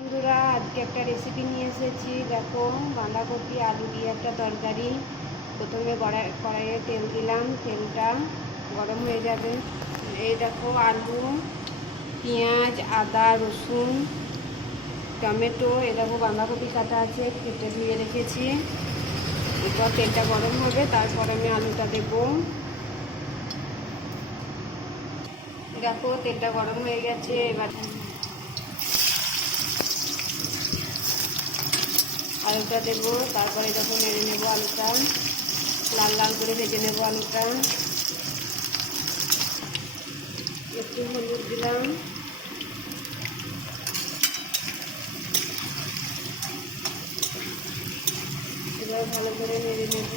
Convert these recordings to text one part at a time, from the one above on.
বন্ধুরা, আজকে একটা রেসিপি নিয়ে এসেছি। দেখো, বাঁধাকপি, আলু দিয়ে একটা তরকারি। প্রথমে কড়াই কড়াইয়ে তেল দিলাম। তেলটা গরম হয়ে যাবে। এই দেখো, আলু, পেঁয়াজ, আদা, রসুন, টমেটো এ দেখো, বাঁধাকপি কাটা আছে কেটে ধুয়ে রেখেছি। এরপর তেলটা গরম হবে, তারপর আমি আলুটা দেবো। দেখো, তেলটা গরম হয়ে গেছে, এবার আলুটা দেবো, তারপরে দেখো নেড়ে নেব আলুটা। লাল লাল করে ভেজে নেব আলুটা। একটু হলুদ দিলাম। এবার ভালো করে নেড়ে নেব।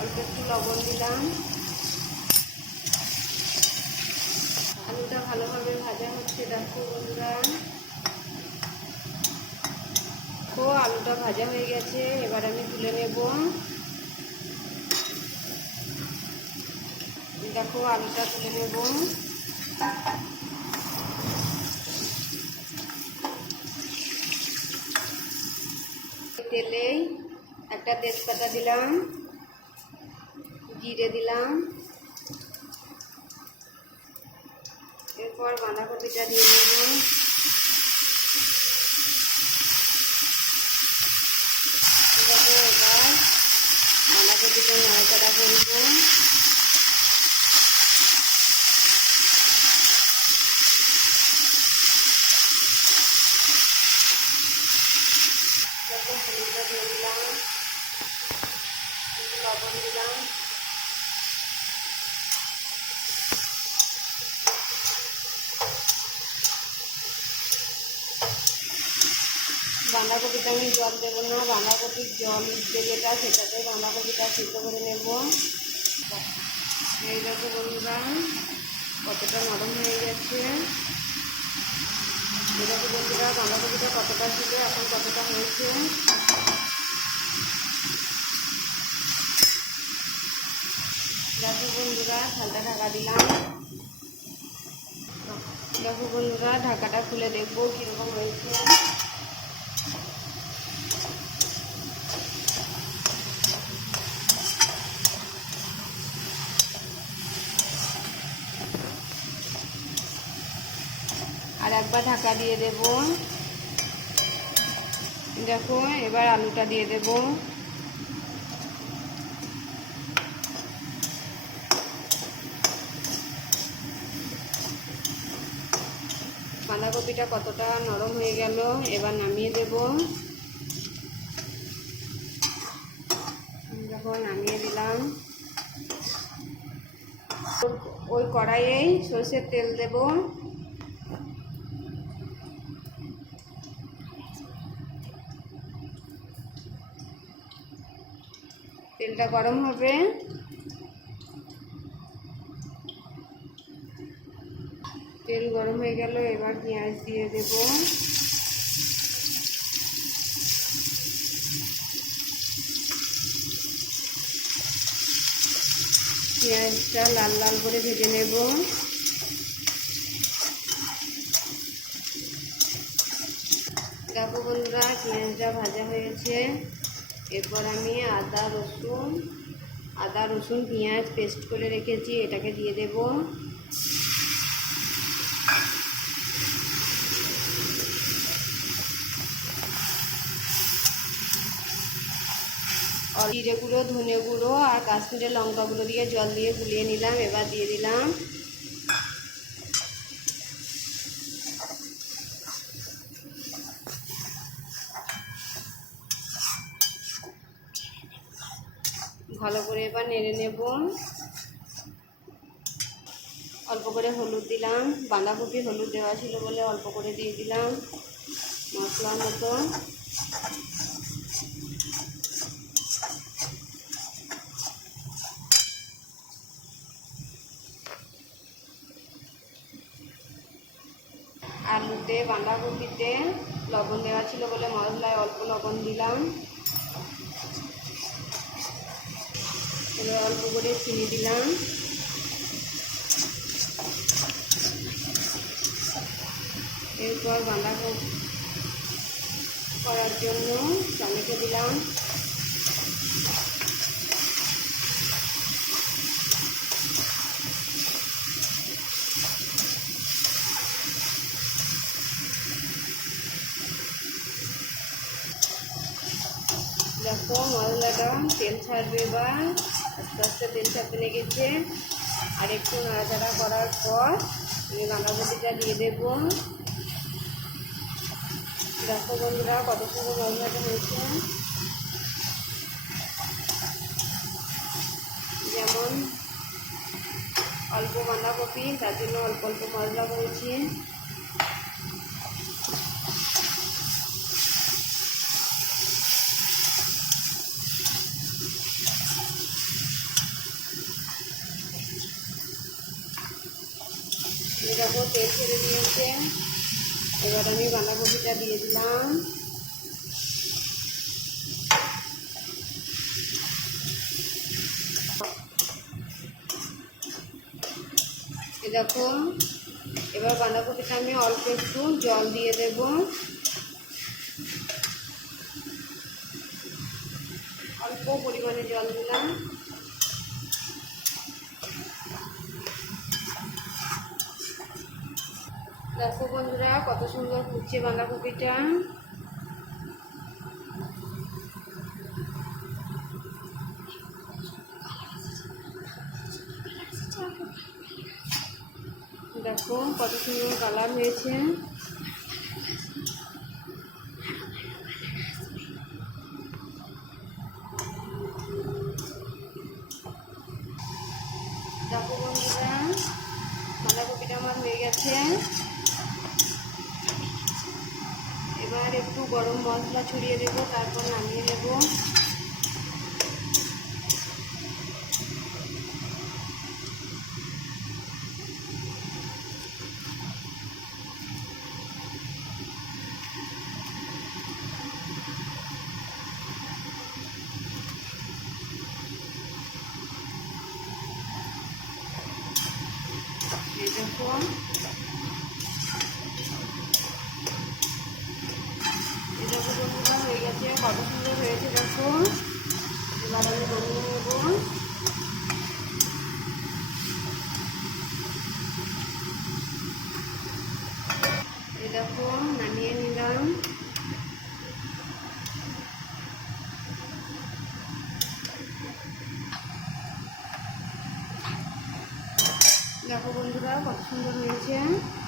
অল্প একটু লবণ দিলাম। আলুটা ভালোভাবে ভাজা হচ্ছে, দেখো বন্ধুরা। আলুটা ভাজা হয়ে গেছে, এবার আমি তুলে নেব। দেখো, আলুটা তুলে নেব। তেলেই একটা তেজপাতা দিলাম, জিরে দিলাম। এরপর বাঁধাকপিটা দিয়ে দেব দেখো এবার বাঁধাকপিটা নাড়াচাড়া করব দেখো হলুদটা দিয়ে দিলাম একটু লবণ দিলাম বাঁধাকপিটা আমি জল দেবো না, বাঁধাকপির জল যে যেটা সেটাতে বাঁধাকপিটা সিদ্ধ করে নেব। এই দেখো বন্ধুরা, কতটা নরম হয়ে গেছে। এই দেখো বন্ধুরা, বাঁধাকপিটা কতটা ছিল, এখন কতটা হয়েছে। দেখো বন্ধুরা ঠান্ডা ঢাকা দিলাম। দেখো বন্ধুরা, ঢাকাটা খুলে দেখব কীরকম হয়েছে আর একবার ঢাকা দিয়ে দেব। দেখো, এবার আলুটা দিয়ে দেব। বাঁধাকপিটা কতটা নরম হয়ে গেল, এবার নামিয়ে দেব। দেখো, নামিয়ে দিলাম। ওই কড়াইয়েই সর্ষের তেল দেবো। তেলটা গরম হবে। তেল গরম হয়ে গেল, এবার পেঁয়াজ দিয়ে দেব। পেঁয়াজটা লাল লাল করে ভেজে নেব। দেখো বন্ধুরা, পেঁয়াজটা ভাজা হয়েছে। এরপর আমি আদা, রসুন আদা, রসুন, পেঁয়াজ পেস্ট করে রেখেছি, এটাকে দিয়ে দেব। জিরে গুঁড়ো, ধনে গুঁড়ো আর কাশ্মীরের লঙ্কা গুঁড়ো দিয়ে জল দিয়ে গুলিয়ে নিলাম, এবার দিয়ে দিলাম ভালো করে এবার নেড়ে নেব। অল্প করে হলুদ দিলাম। বাঁধাকপি হলুদ দেওয়া ছিল বলে অল্প করে দিয়ে দিলাম মশলার মতো। আলুতে, বাঁধাকপিতে লবণ দেওয়া ছিল বলে মশলায় অল্প লবণ দিলাম। এবার অল্প করে চিনি দিলাম। এরপর বাঁধাকপি করার জন্য টমেটো দিলাম। দেখো মশলাটা তেল ছাড়বে এবার আস্তে আস্তে তেল ছাড়তে লেগেছে। আর একটু নাড়াচাড়া করার পর আমি বাঁধাকপিটা দিয়ে দেবো। দেখো বন্ধুরা কত সুন্দর মশলাটা হয়েছে। যেমন অল্প বাঁধাকপি, তার জন্য অল্প অল্প মশলা করেছি দেখো তেল ছেড়ে দিয়েছে এবার আমি বাঁধাকপিটা দিয়ে দিলাম। এরকম এবার বাঁধাকপিটা আমি অল্প একটু জল দিয়ে দেব। অল্প পরিমাণে জল দিলাম। দেখো বন্ধুরা কত সুন্দর ফুটছে বাঁধাকপিটা। দেখো কত সুন্দর কালার হয়েছে দেখো বন্ধুরা বাঁধাকপিটা আমার হয়ে গেছে এবার একটু গরম মশলা ছড়িয়ে দেব তারপর নামিয়ে নেব। এই 한번천들어볼 게.